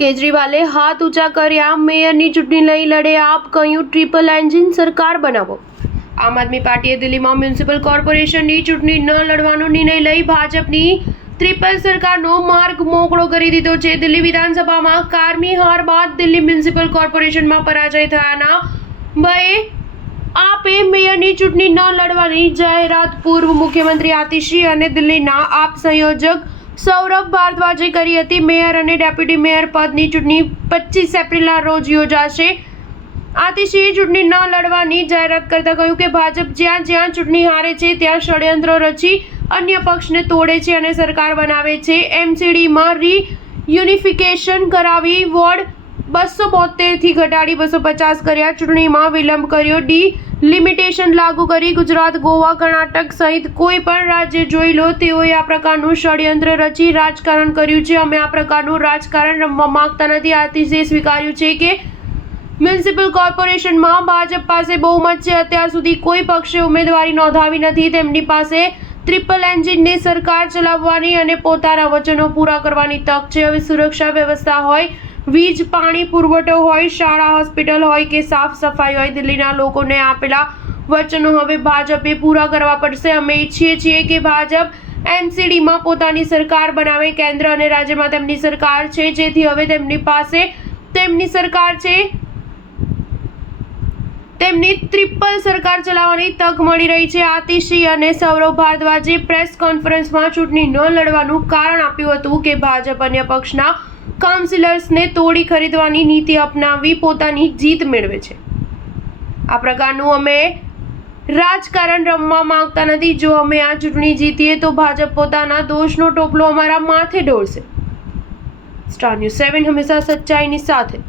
કેજરીવાલે હાથ ઊંચા કર્યા, મેયરની ચૂંટણી લઈ લડે આપ, કહ્યું ટ્રિપલ એન્જિન સરકાર બનાવો। આમ આદમી પાર્ટીએ દિલ્હીમાં મ્યુનિસિપલ કોર્પોરેશનની ચૂંટણી ન લડવાનો નિર્ણય લઈ ભાજપની ટ્રિપલ સરકારનો માર્ગ મોકળો કરી દીધો છે। દિલ્હી વિધાનસભામાં કારમી હાર બાદ દિલ્હી મ્યુનિસિપલ કોર્પોરેશનમાં પરાજય થયાના ભયે આપે મેયરની ચૂંટણી ન લડવાની જાહેરાત પૂર્વ મુખ્યમંત્રી આતિશી અને દિલ્હીના આપ સંયોજક સૌરભ ભારદ્વાજે કરી હતી। મેયર અને ડેપ્યુટી મેયર પદની ચૂંટણી 25 એપ્રિલના રોજ યોજાશે। આતિશીએ ચૂંટણી ન લડવાની જાહેરાત કરતા કહ્યું કે ભાજપ જ્યાં જ્યાં ચૂંટણી હારે છે ત્યાં ષડયંત્ર રચી અન્ય પક્ષને તોડે છે અને સરકાર બનાવે છે। એમસીડીમાં રીયુનિફિકેશન કરાવી, વોર્ડ 272થી ઘટાડી 250 કર્યા, ચૂંટણીમાં વિલંબ કર્યો, ડિલિમિટેશન લાગુ કરી, ગુજરાત, ગોવા, કર્ણાટક સહિત કોઈ પણ રાજ્ય જોઈ લો, તેઓએ આ પ્રકારનું ષડયંત્ર રચી રાજકારણ કર્યું છે। અમે આ પ્રકારનું રાજકારણ રમવા માંગતા નથી। આતિશીએ સ્વીકાર્યું છે કે મ્યુનિસિપલ કોર્પોરેશનમાં ભાજપ પાસે બહુમત છે। અત્યાર સુધી કોઈ પક્ષે ઉમેદવારી નોંધાવી નથી। તેમની પાસે ટ્રિપલ એન્જિનની સરકાર ચલાવવાની અને પોતાના વચનો પૂરા કરવાની તક છે। હવે સુરક્ષા વ્યવસ્થા હોય, વીજ પાણી પુરવઠો હોય, શાળા હોસ્પિટલ હોય કે સાફ સફાઈ હોય, દિલ્હીના લોકોને આપેલા વચનો હવે ભાજપે પૂરા કરવા પડશે। અમે ઈચ્છીએ છીએ કે ભાજપ એમસીડીમાં પોતાની સરકાર બનાવે। કેન્દ્ર અને રાજ્યમાં તેમની સરકાર છે, જેથી હવે તેમની પાસે તેમની સરકાર છે, તેમની ટ્રિપલ સરકાર ચલાવવાની તક મળી રહી છે। આતિશી અને સૌરભ ભારદ્વાજે પ્રેસ કોન્ફરન્સમાં ચૂંટણી ન લડવાનું કારણ આપ્યું હતું કે ભાજપ અન્ય પક્ષના કાઉન્સિલર્સને તોડી ખરીદવાની નીતિ અપનાવી પોતાની જીત મેળવે છે। આ પ્રકારનું અમે રાજકારણ રમવા માંગતા નથી। જો અમે આ ચૂંટણી જીતીએ તો ભાજપ પોતાના દોષનો ટોપલો અમારા માથે ઢોળશે। સ્ટાર ન્યૂઝ 7 હંમેશા સચ્ચાઈની સાથે।